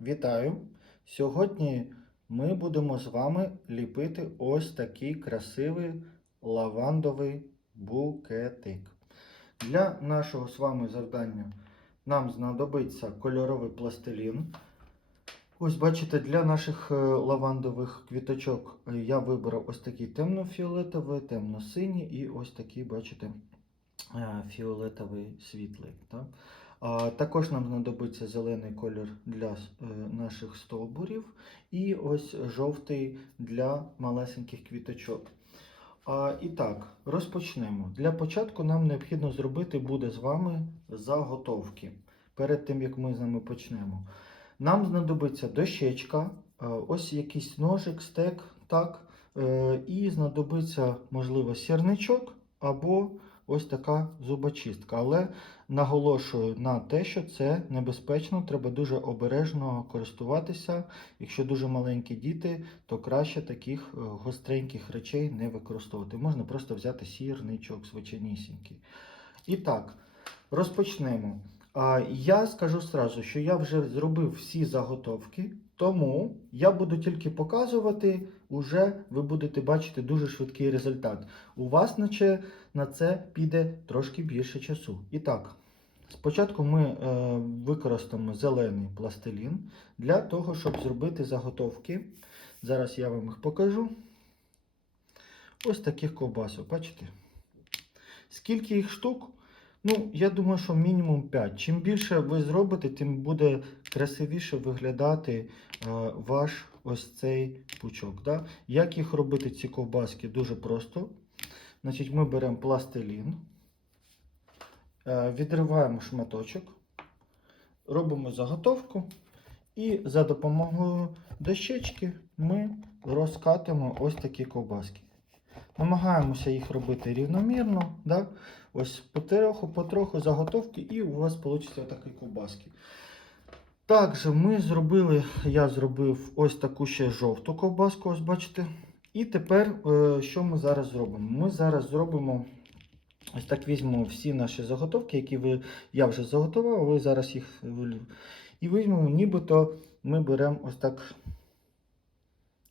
Вітаю! Сьогодні ми будемо з вами ліпити ось такий красивий лавандовий букетик. Для нашого з вами завдання нам знадобиться кольоровий пластилін. Ось бачите, для наших е, лавандових квіточок я вибрав ось такий темно-фіолетовий, темно-синій і ось такий, бачите, е, фіолетовий світлий. Так? Також нам знадобиться зелений колір для е, наших стовбурів і ось жовтий для малесеньких квіточок. І так, розпочнемо. Для початку нам необхідно зробити буде з вами заготовки перед тим, як ми з ними почнемо. Нам знадобиться дощечка, е, ось якийсь ножик, стек, так, е, і знадобиться, можливо, сірничок або ось така зубочистка. Але наголошую на те, що це небезпечно, треба дуже обережно користуватися. Якщо дуже маленькі діти, то краще таких е, гостреньких речей не використовувати. Можна просто взяти сірничок звичайнісінький. І так, розпочнемо. Я скажу сразу, що я вже зробив всі заготовки, тому я буду тільки показувати, уже ви будете бачити дуже швидкий результат. У вас наче на це піде трошки більше часу. І так, спочатку ми е, використаємо зелений пластилін для того, щоб зробити заготовки. Зараз я вам їх покажу. Ось таких ковбасок, бачите? Скільки їх штук? Ну, я думаю, що мінімум 5. Чим більше ви зробите, тим буде красивіше виглядати е, ваш ось цей пучок. Да? Як їх робити, ці ковбаски? Дуже просто. Значить, ми беремо пластилін, е, відриваємо шматочок, робимо заготовку, і за допомогою дощечки ми розкатуємо ось такі ковбаски. Намагаємося їх робити рівномірно. Да? Ось потроху, потроху заготовки, і у вас вийде такі ковбаски. Також ми зробили, я зробив ось таку ще жовту ковбаску, ось бачите. І тепер, е, що ми зараз зробимо? Ми зараз зробимо, ось так візьмемо всі наші заготовки, які ви, я вже заготував, ви зараз їх вилю. І візьмемо, нібито ми беремо ось так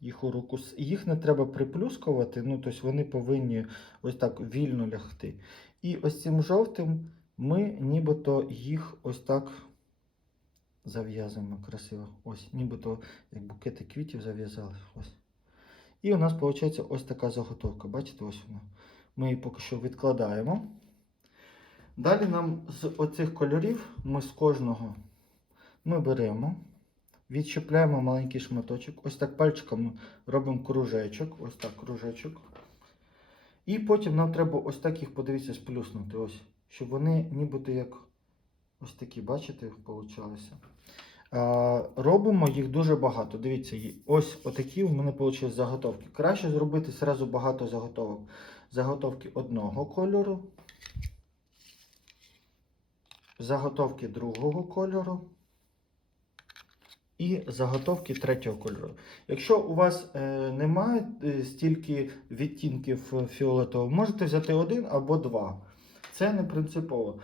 їх у руку. Їх не треба приплюскувати, ну, тобто вони повинні ось так вільно лягти. І ось цим жовтим ми нібито їх ось так зав'язуємо красиво. Ось, нібито як букети квітів зав'язали. Ось. І у нас виходить ось така заготовка. Бачите, ось вона. Ми її поки що відкладаємо. Далі нам з оцих кольорів ми з кожного ми беремо, відчіпляємо маленький шматочок. Ось так пальчиками робимо кружечок. Ось так кружечок. І потім нам треба ось так їх, подивіться, сплюснути. Ось, щоб вони нібито як ось такі, бачите, получалися. Робимо їх дуже багато. Дивіться, ось отакі у мене вийшли заготовки. Краще зробити зразу багато заготовок. Заготовки одного кольору, заготовки другого кольору і заготовки третього кольору. Якщо у вас е, немає е, стільки відтінків е, фіолетового, можете взяти один або два. Це не принципово.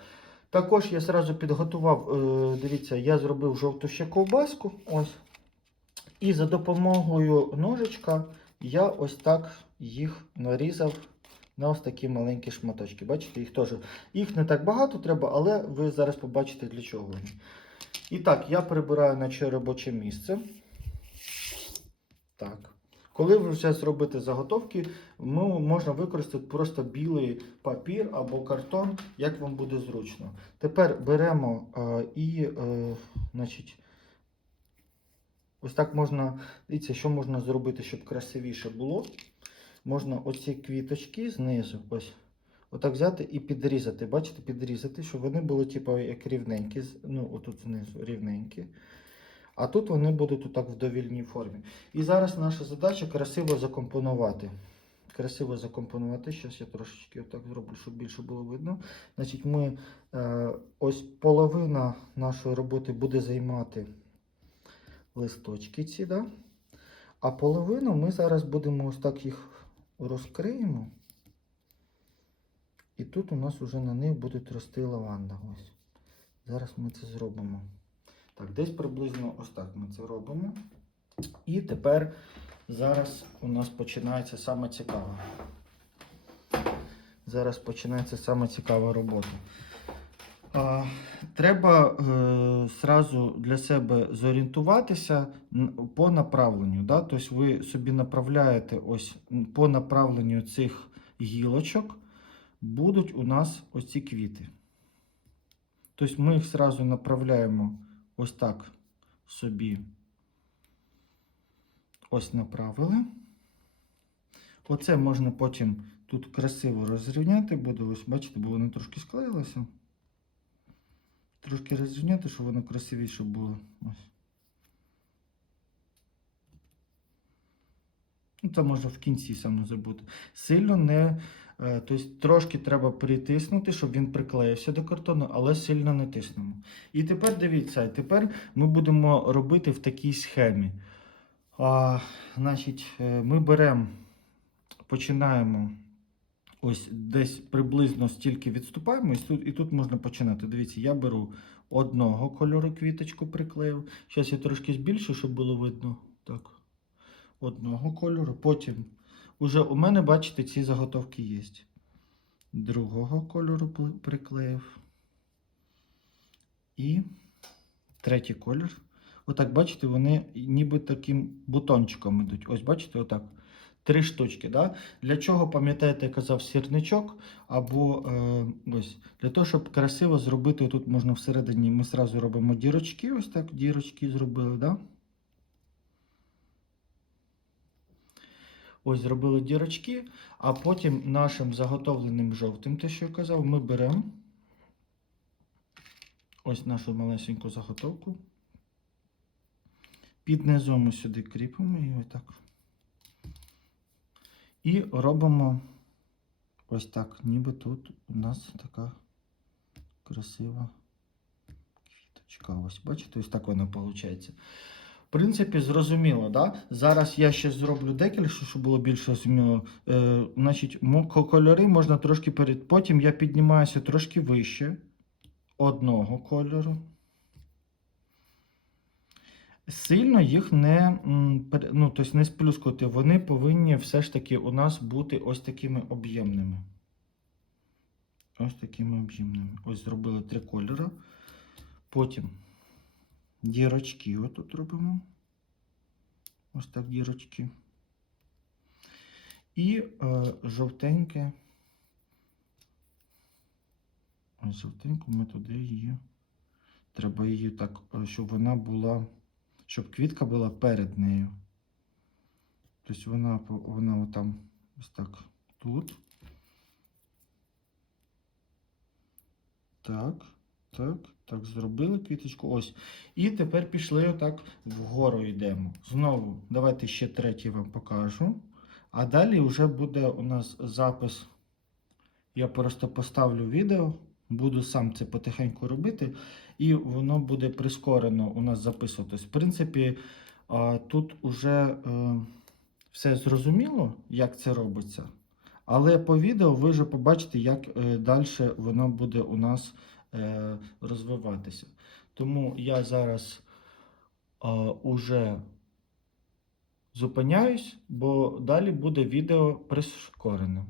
Також я зразу підготував, е, дивіться, я зробив жовту ще ковбаску. Ось. І за допомогою ножичка я ось так їх нарізав на ось такі маленькі шматочки. Бачите, їх теж. Їх не так багато треба, але ви зараз побачите для чого вони. І так, я прибираю наче робоче місце. Так. Коли ви вже зробите заготовки, можна використати просто білий папір або картон, як вам буде зручно. Тепер беремо е, і, е, значить, ось так можна, дивіться, що можна зробити, щоб красивіше було. Можна оці квіточки знизу, ось, отак взяти і підрізати. Бачите, підрізати, щоб вони були, типу, як рівненькі, ну, отут знизу рівненькі. А тут вони будуть отак в довільній формі. І зараз наша задача красиво закомпонувати. Красиво закомпонувати. Зараз я трошечки отак зроблю, щоб більше було видно. Значить, ми е, ось половина нашої роботи буде займати листочки ці, да? а половину ми зараз будемо ось так їх розкриємо. І тут у нас вже на них будуть рости лаванда. Ось. Зараз ми це зробимо. Так, десь приблизно ось так ми це робимо. І тепер зараз у нас починається саме цікаве. Зараз починається саме цікава робота. А, треба е, сразу для себе зорієнтуватися по направленню. Да? Тобто ви собі направляєте ось по направленню цих гілочок будуть у нас ось ці квіти. Тобто ми їх сразу направляємо ось так собі. Ось направили. Оце можна потім тут красиво розрівняти буде. Ось бачите, бо воно трошки склеїлося. Трошки розрівняти, щоб воно красивіше було. Ось. Ну, це можна в кінці саме забути. Сильно не. е, Тобто трошки треба притиснути, щоб він приклеївся до картону, але сильно не тиснемо. І тепер дивіться, тепер ми будемо робити в такій схемі. А, значить, е, ми беремо, починаємо ось десь приблизно стільки відступаємо, і тут, і тут можна починати. Дивіться, я беру одного кольору квіточку приклеїв. Зараз я трошки збільшу, щоб було видно. Так. Одного кольору. Потім уже у мене, бачите, ці заготовки є. Другого кольору приклеїв. І третій колір. Отак, бачите, вони ніби таким бутончиком йдуть. Ось, бачите, отак. Три штучки. Да? Для чого, пам'ятаєте, я казав сірничок, або е, ось, для того, щоб красиво зробити, тут можна всередині, ми зразу робимо дірочки, ось так, дірочки зробили, да? Ось зробили дірочки, а потім нашим заготовленим жовтим, те, що я казав, ми беремо ось нашу малесеньку заготовку. Під низом ми сюди кріпимо і отак. І робимо ось так, ніби тут у нас така красива квіточка. Ось, бачите, ось так вона виходить. В принципі, зрозуміло, да? Зараз я ще зроблю декілька, щоб було більш зрозуміло. Е, значить, кольори можна трошки перед. Потім я піднімаюся трошки вище одного кольору. Сильно їх не, ну, тобто не сплюскувати. Вони повинні все ж таки у нас бути ось такими об'ємними. Ось такими об'ємними. Ось зробили три кольори. Потім дірочки отут робимо. Ось так дірочки. І е, жовтеньке. Ось жовтеньку ми туди її. Треба її так, е, щоб вона була, щоб квітка була перед нею. Тобто вона, вона отам ось так тут. Так, так, так, зробили квіточку. Ось. І тепер пішли отак вгору йдемо. Знову, давайте ще третій вам покажу. А далі вже буде у нас запис. Я просто поставлю відео, буду сам це потихеньку робити, і воно буде прискорено у нас записуватись. В принципі, тут уже е, все зрозуміло, як це робиться. Але по відео ви вже побачите, як е, далі воно буде у нас розвиватися. Тому я зараз е, уже зупиняюсь, бо далі буде відео прискорене.